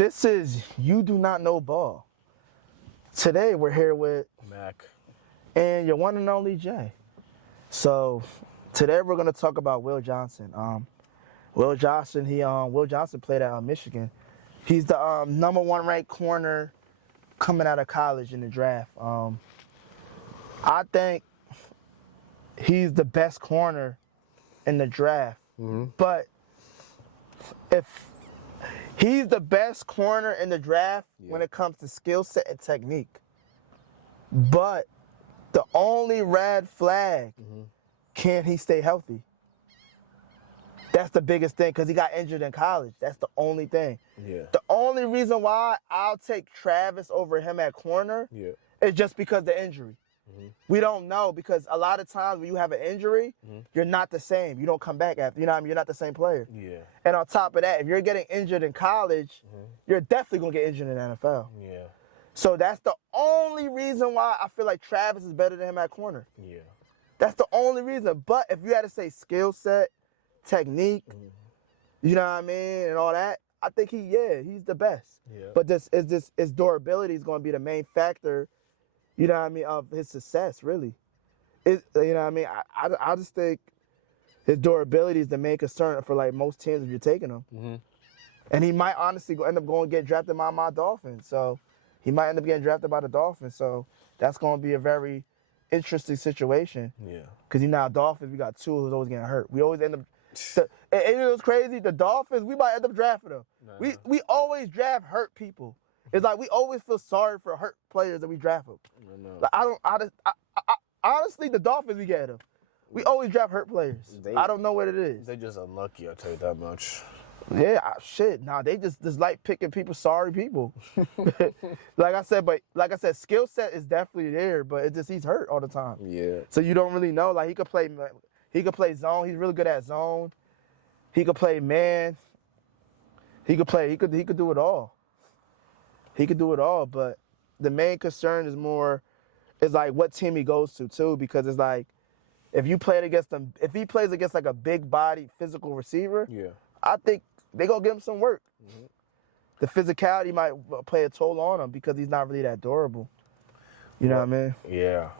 This is You Do Not Know Ball. Today we're here with Mac. and your one and only Jay. So today we're gonna talk about Will Johnson. Will Johnson played at Michigan. He's the #1 ranked corner coming out of college in the draft. I think he's the best corner in the draft. But if he's the best corner in the draft when it comes to skill set and technique. But the only red flag, can he stay healthy? That's the biggest thing because he got injured in college. That's the only thing. Yeah. The only reason why I'll take Travis over him at corner is just because the injury. We don't know because a lot of times when you have an injury, you're not the same. You don't come back after. You know what I mean? You're not the same player. Yeah. And on top of that, if you're getting injured in college, you're definitely going to get injured in the NFL. Yeah. So that's the only reason why I feel like Travis is better than him at corner. Yeah. That's the only reason. But if you had to say skill set, technique, you know what I mean, and all that, I think he's the best. Yeah. But his durability is going to be the main factor, you know what I mean, of his success, really. You know what I mean? I just think his durability is the main concern for, like, most teams if you're taking him. And he might honestly end up going to get drafted by my Dolphins. So he might end up getting drafted by the Dolphins. So that's going to be a very interesting situation. Yeah. Because, you know, Dolphins, we got two who's always getting hurt. We always end up and it was crazy. The Dolphins, we might end up drafting them. We always draft hurt people. It's like we always feel sorry for hurt players that we draft them. Like, honestly, the Dolphins, we get them. We always draft hurt players. I don't know what it is. They're just unlucky, I'll tell you that much. Yeah, shit. Nah, they just like picking people, sorry people. like I said, skill set is definitely there, but it's just he's hurt all the time. Yeah. So you don't really know. Like he could play zone. He's really good at zone. He could play man. He could do it all. He could do it all, but the main concern is like what team he goes to too, because it's like if he plays against like a big body physical receiver, I think they gonna give him some work. The physicality might play a toll on him because he's not really that durable. You know what I mean? Yeah.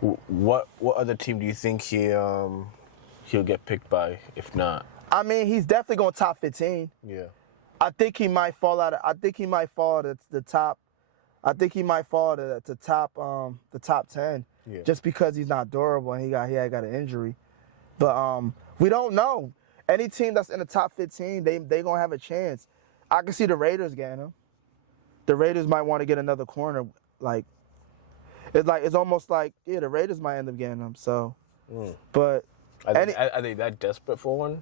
What other team do you think he'll get picked by if not? I mean, he's definitely going top 15. Yeah. I think he might fall to the top. I think he might fall to the top 10. Yeah. Just because he's not durable and he got an injury. But we don't know. Any team that's in the top 15, they gonna have a chance. I can see the Raiders getting him. The Raiders might want to get another corner. It's almost like the Raiders might end up getting him. So, but are they that desperate for one?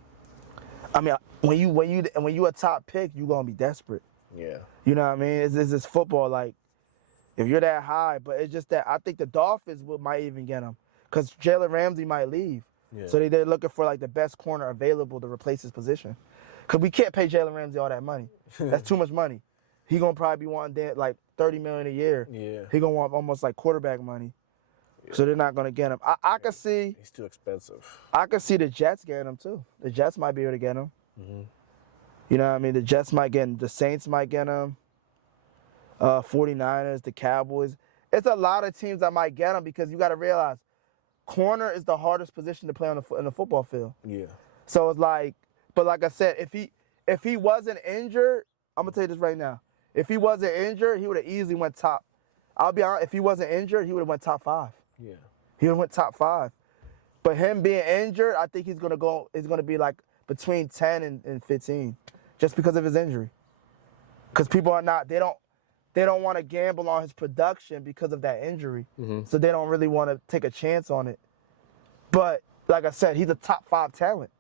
I mean, when you a top pick, you gonna be desperate. Yeah. You know what I mean? It's just football. Like, if you're that high, but it's just that I think the Dolphins might even get him because Jalen Ramsey might leave. Yeah. So they're looking for like the best corner available to replace his position. Because we can't pay Jalen Ramsey all that money. That's too much money. He gonna probably be wanting like $30 million a year. Yeah. He gonna want almost like quarterback money. Yeah. So they're not gonna get him. I can see. He's too expensive. I can see the Jets getting him too. The Jets might be able to get him. You know what I mean? The Jets might get him. The Saints might get him. 49ers, the Cowboys. It's a lot of teams that might get him because you got to realize corner is the hardest position to play on in the football field. Yeah. So it's like, but like I said, if he wasn't injured, I'm gonna tell you this right now. If he wasn't injured, he would have easily went top. I'll be honest. If he wasn't injured, he would have went top 5. Yeah. He would have went top 5. But him being injured, I think he's gonna be like between 10 and 15, just because of his injury. Because people are not. They don't want to gamble on his production because of that injury. So they don't really want to take a chance on it. But like I said, he's a top 5 talent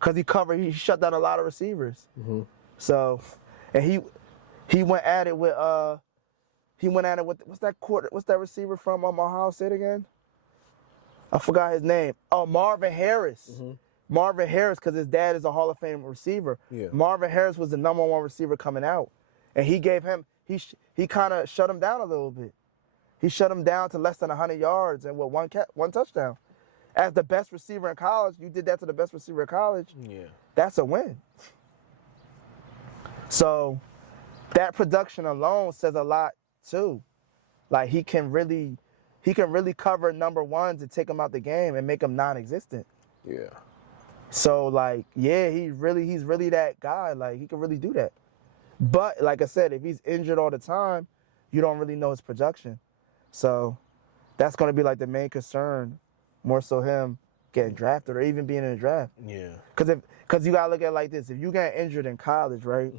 because he shut down a lot of receivers. So, and he went at it with what's that receiver from Ohio State again? I forgot his name. Oh, Marvin Harris. Marvin Harris, because his dad is a Hall of Fame receiver. Yeah. Marvin Harris was the #1 receiver coming out, and he gave him. He kind of shut him down a little bit. He shut him down to less than 100 yards and one touchdown. As the best receiver in college, you did that to the best receiver in college. Yeah. That's a win. So that production alone says a lot too. Like he can really cover number ones and take them out the game and make them non-existent. Yeah. So like, yeah, he's really that guy. Like he can really do that. But like I said, if he's injured all the time, you don't really know his production. So that's going to be like the main concern, more so him getting drafted or even being in the draft. Yeah. Because you got to look at it like this. If you get injured in college, right,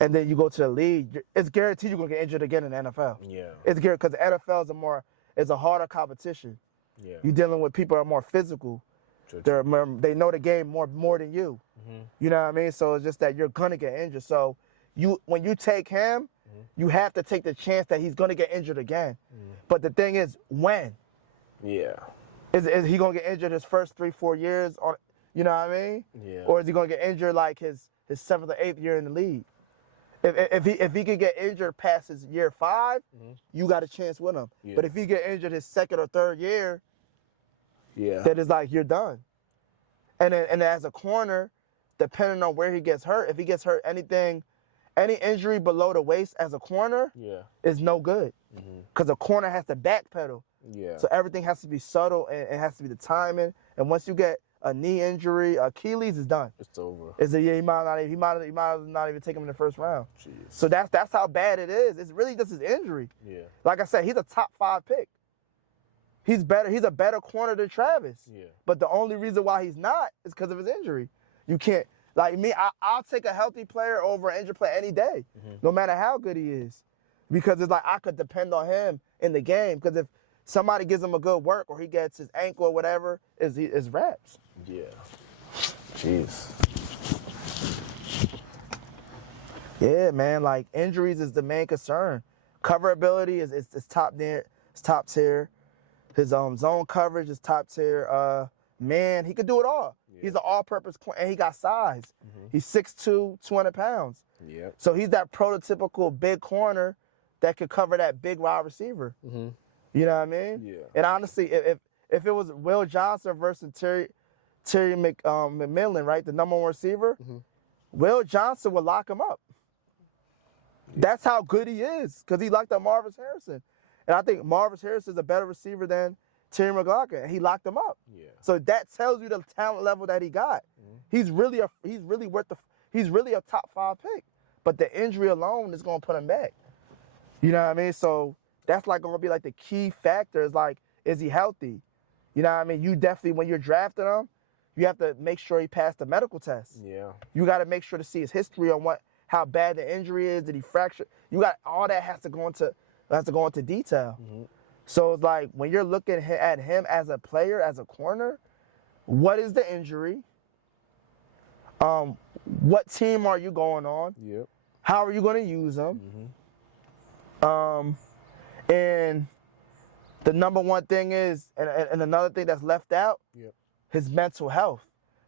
and then you go to the league, it's guaranteed you're going to get injured again in the NFL. Yeah. It's guaranteed because the NFL is a harder competition. Yeah. You're dealing with people that are more physical. They know the game more than you. You know what I mean? So it's just that you're going to get injured. So when you take him, you have to take the chance that he's going to get injured again. But the thing is, when? Yeah. Is he going to get injured his first 3-4 years? You know what I mean? Yeah. Or is he going to get injured like his 7th or 8th year in the league? If he could get injured past his year 5, you got a chance with him. Yeah. But if he get injured his 2nd or 3rd year, then it's like you're done. And as a corner, depending on where he gets hurt, if he gets hurt any injury below the waist as a corner is no good. Because a corner has to backpedal. Yeah. So everything has to be subtle and it has to be the timing. And once you get a knee injury, Achilles is done. It's over. He might not even take him in the first round. Jeez. So that's how bad it is. It's really just his injury. Yeah. Like I said, he's a top 5 pick. He's a better corner than Travis. Yeah. But the only reason why he's not is because of his injury. You can't, like me, I'll take a healthy player over an injured player any day, no matter how good he is. Because it's like I could depend on him in the game. Because if somebody gives him a good work or he gets his ankle or whatever, it's wraps. Yeah. Jeez. Yeah, man. Like injuries is the main concern. Coverability is top tier. It's top tier. His zone coverage is top tier. Man, he could do it all. Yeah. He's an all-purpose corner, and he got size. He's 6'2", 200 pounds. Yep. So he's that prototypical big corner that could cover that big wide receiver. You know what I mean? Yeah. And honestly, if it was Will Johnson versus Terry McMillan, right, the number 1 receiver, Will Johnson would lock him up. Yeah. That's how good he is, because he locked up Marvin Harrison. And I think Marvin Harrison is a better receiver than Terry McLaurin, and he locked him up. Yeah. So that tells you the talent level that he got. He's really a top 5 pick. But the injury alone is going to put him back. You know what I mean? So that's like going to be like the key factor is like, is he healthy? You know what I mean? You definitely, when you're drafting him, you have to make sure he passed the medical test. Yeah. You got to make sure to see his history on how bad the injury is. Did he fracture? You got all that has to go into detail. So it's like when you're looking at him as a player, as a corner, what is the injury? What team are you going on? Yep. How are you going to use him? And the number one thing is, and another thing that's left out, his mental health.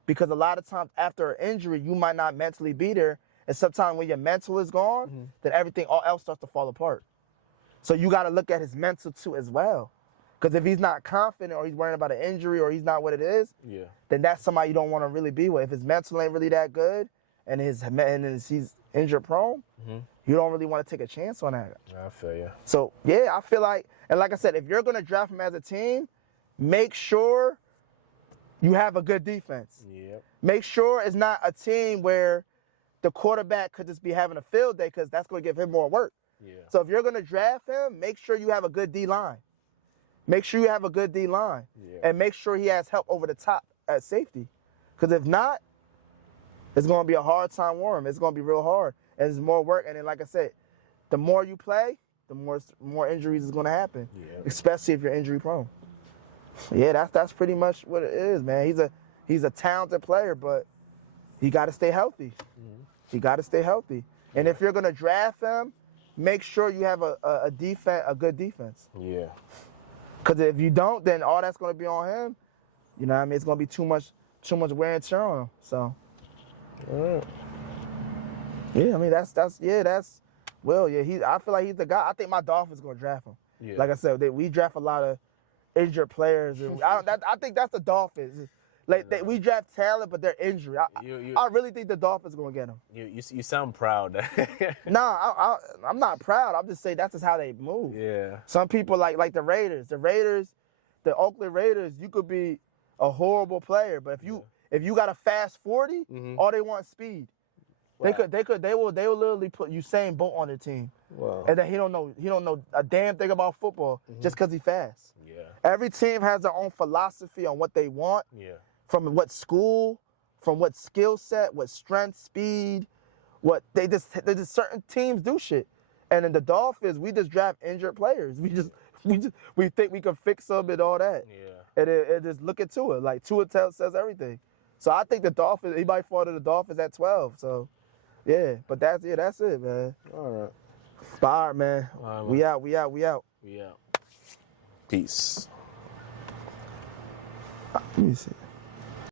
Because a lot of times after an injury, you might not mentally be there. And sometimes when your mental is gone, then everything all else starts to fall apart. So you got to look at his mental too as well. Because if he's not confident or he's worrying about an injury or he's not what it is, then that's somebody you don't want to really be with. If his mental ain't really that good and he's injury prone, you don't really want to take a chance on that. I feel you. So, yeah, I feel like, and like I said, if you're going to draft him as a team, make sure you have a good defense. Yep. Make sure it's not a team where the quarterback could just be having a field day because that's going to give him more work. Yeah. So if you're going to draft him, make sure you have a good D-line. Make sure you have a good D-line. Yeah. And make sure he has help over the top at safety. Because if not, it's going to be a hard time for him. It's going to be real hard. And it's more work. And then, like I said, the more you play, the more injuries is going to happen. Yeah. Especially if you're injury prone. Yeah, that's pretty much what it is, man. He's a talented player, but he got to stay healthy. He got to stay healthy. And if you're going to draft him, make sure you have a good defense. Yeah. Because if you don't, then all that's going to be on him. You know what I mean? It's going to be too much wear and tear on him. So, yeah, I mean, that's Will. Yeah, I feel like he's the guy. I think my Dolphins going to draft him. Yeah. Like I said, we draft a lot of injured players. And I think that's the Dolphins. Like we draft talent, but they're injured. I really think the Dolphins are gonna get him. You sound proud. Nah, I'm not proud. I'm just saying that's just how they move. Yeah. Some people like the Raiders. The Oakland Raiders. You could be a horrible player, but if you got a fast 40, all they want is speed. Wow. They will literally put Usain Bolt on their team. Wow. And then he don't know a damn thing about football just because he's fast. Yeah. Every team has their own philosophy on what they want. Yeah. From what school, from what skill set, what strength, speed, what they just certain teams do shit. And in the Dolphins, we just draft injured players. We think we can fix them and all that. Yeah. And it just look at Tua. Like Tua says everything. So I think the Dolphins, he might fall to the Dolphins at 12. So yeah, but that's it, man. All right. All right, man. We out. Peace. Let me see.